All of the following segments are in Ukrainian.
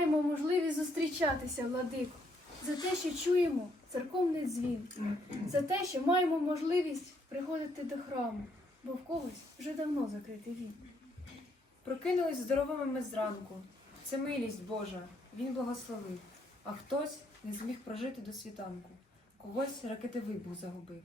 маємо можливість зустрічатися, владико, за те, що чуємо церковний дзвін, за те, що маємо можливість приходити до храму, бо в когось вже давно закритий він. Прокинулись здоровими ми зранку. Це милість Божа, Він благословив. А хтось не зміг прожити до світанку. Когось ракети вибух загубив.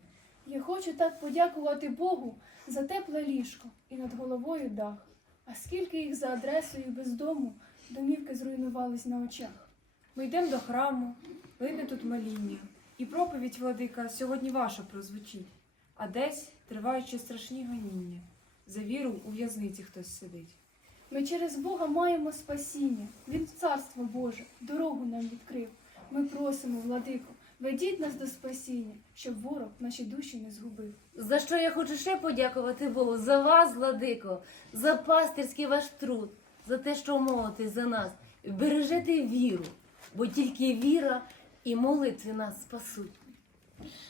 Я хочу так подякувати Богу за тепле ліжко і над головою дах. А скільки їх за адресою без дому домівки зруйнувались на очах. Ми йдемо до храму, лине тут моління, і проповідь владика сьогодні ваша прозвучить. А десь тривають ще страшні гоніння. За віру у в'язниці хтось сидить. Ми через Бога маємо спасіння. Він царство Боже, дорогу нам відкрив. Ми просимо, владико, ведіть нас до спасіння, щоб ворог наші душі не згубив. За що я хочу ще подякувати Богу за вас, владико, за пастирський ваш труд, за те, що молитесь за нас. Бережете віру, бо тільки віра і молитви нас спасуть.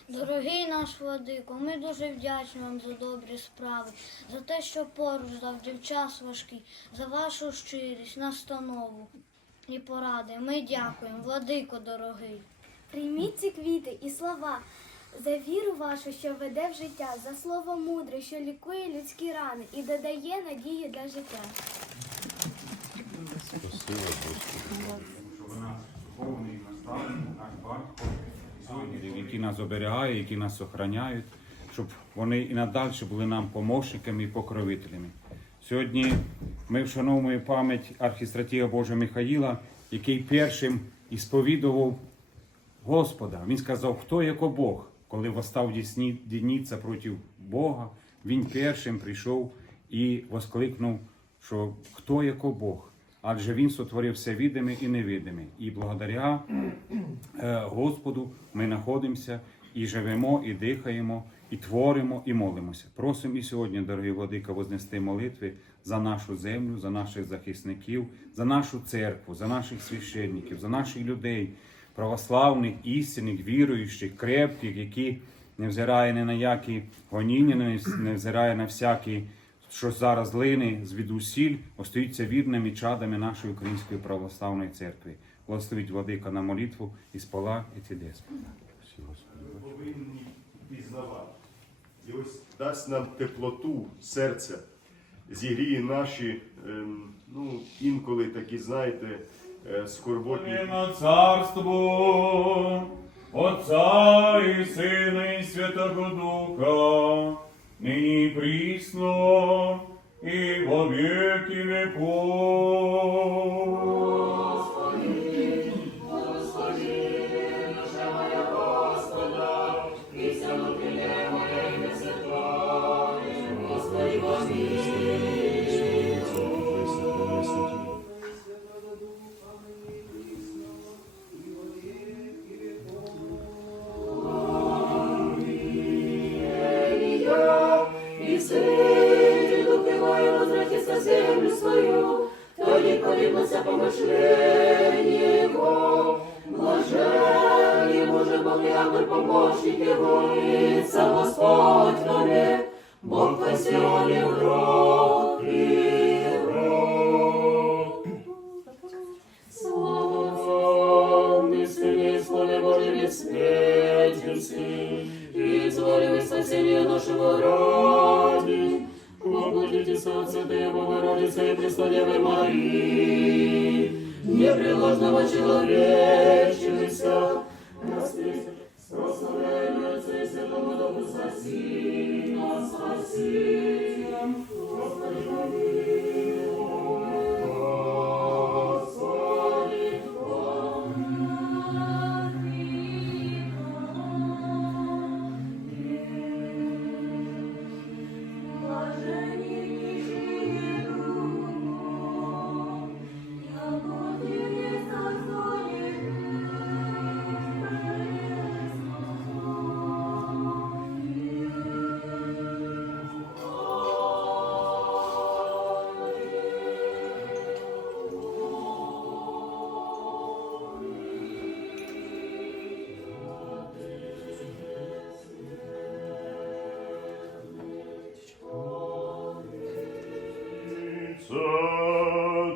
Дорогий наш владико, ми дуже вдячні вам за добрі справи, за те, що поруч завжди в час важкий, за вашу щирість, настанову і поради. Ми дякуємо, владико дорогий. Прийміть ці квіти і слова за віру вашу, що веде в життя, за слово мудре, що лікує людські рани і додає надії для життя. Нас оберігають, які нас охороняють, щоб вони і надалі були нам помощниками і покровителями. Сьогодні ми вшановуємо пам'ять архістратія Божого Михаїла, який першим і сповідував Господа. Він сказав, хто як Бог, коли восстав дініця проти Бога, він першим прийшов і воскликнув, що хто як Бог. Адже він сотворив все відоме і невидиме. І благодаря е, Господу ми знаходимося і живемо, і дихаємо, і творимо, і молимося. Просимо і сьогодні, дорогі владика, вознести молитви за нашу землю, за наших захисників, за нашу церкву, за наших священників, за наших людей, православних, істинних, віруючих, крепких, які невзирає ні на які гоніння, не- невзирає на всякі що зараз лине звідусіль, остаються вірними чадами нашої української православної церкви. Благословіть владика на молитву і спала і тідес. повинні пізнавати. І ось дасть нам теплоту серця, зігріє наші, ем, ну, інколи такі, знаєте, е, скорботні. на царство Отця і Сина і Святого Духа, нині присно и во веки веков. Блаженні Боже, Бог і ангел помощник Его, і це Господь тобі, Бог Хасіоні грох і грох. Слава Сыне, Слове Божьем святости, и изволили спасение нашего ради. Воплотитесь от Святой Богородицы и Преснодевы Марии, непреложного человечества, распись, прославляемый Отцу и нас Духу,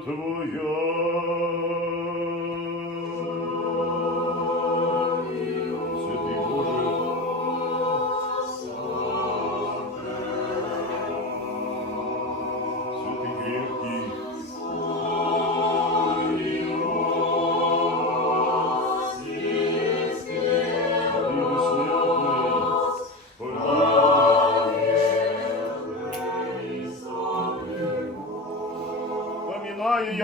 Твоя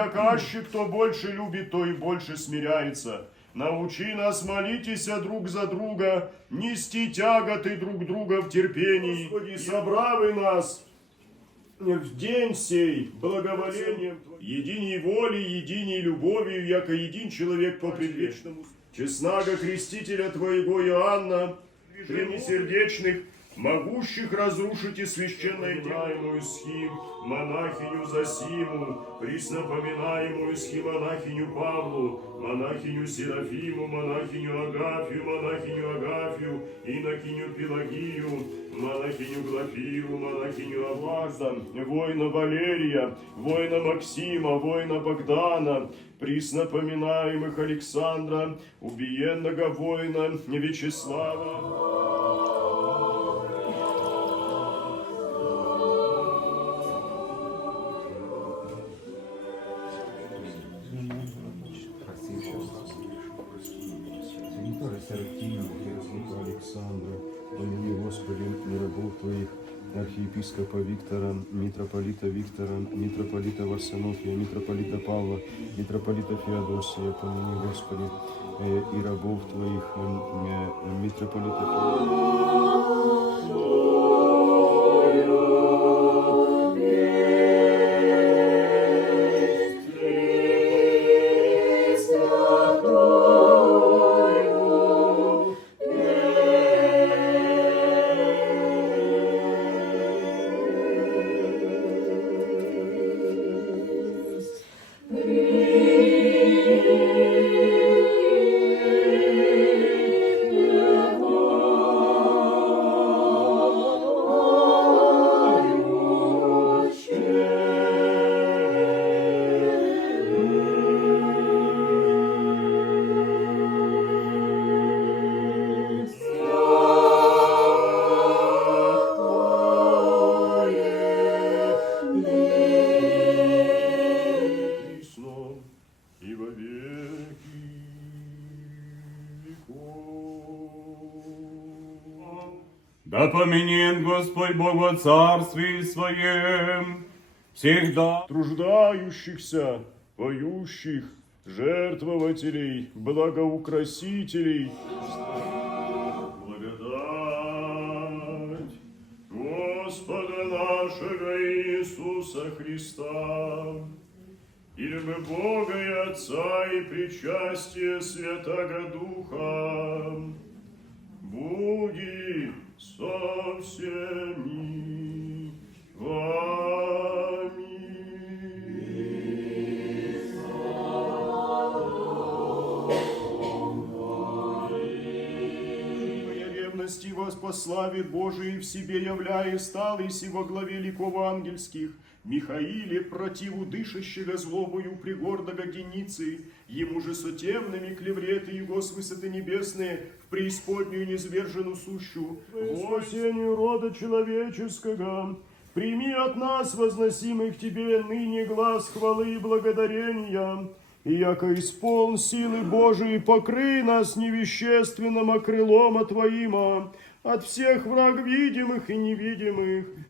Якаще кто больше любит, то и больше смиряется. Научи нас молитеся друг за друга, нести тяготы друг друга в терпении. Господи, собравы нас в день сей благоволением единей воли, единей любовью, яко един человек по предвечному. Честнаго крестителя Твоего Иоанна, прямосердечных, могущих разрушить и священную знаемую схим, монахиню Засиму, приснопоминаемую схимонахиню Павлу, монахиню Серафиму, монахиню Агафью, монахиню Агафью, инокиню Пелагию, монахиню Глафию, монахиню Аваза, воина Валерия, воина Максима, воина Богдана, приснопоминаемых Александра, убиенного воина Вячеслава. Святого Серафима, Святого Александра, помяни, Господи, и рабов Твоих, архиепископа Виктора, митрополита Виктора, митрополита Варсонофия, митрополита Павла, митрополита Феодосия, помяни, Господи, э, и рабов Твоих, э, э, митрополита Феодосия. Да Господь Бог во царстве своем, всегда труждающихся, поющих, жертвователей, благоукрасителей. Благодать Господа нашего Иисуса Христа, и любовь Бога и Отца и причастие Святого Духа будет со всеми вами. Твоя ревности вас по славе Божией в себе являя стал и си во главе ликов ангельских, Михаиле противу дышащего злобою пригордого геницы, ему же сотемными клевреты его с высоты небесные в преисподнюю низвержену сущу, во спасению рода человеческого, прими от нас, возносимых тебе, ныне глаз хвалы и благодарения, и яко исполн силы Божией, покрый нас невещественным крылом Твоима от всех враг видимых и невидимых,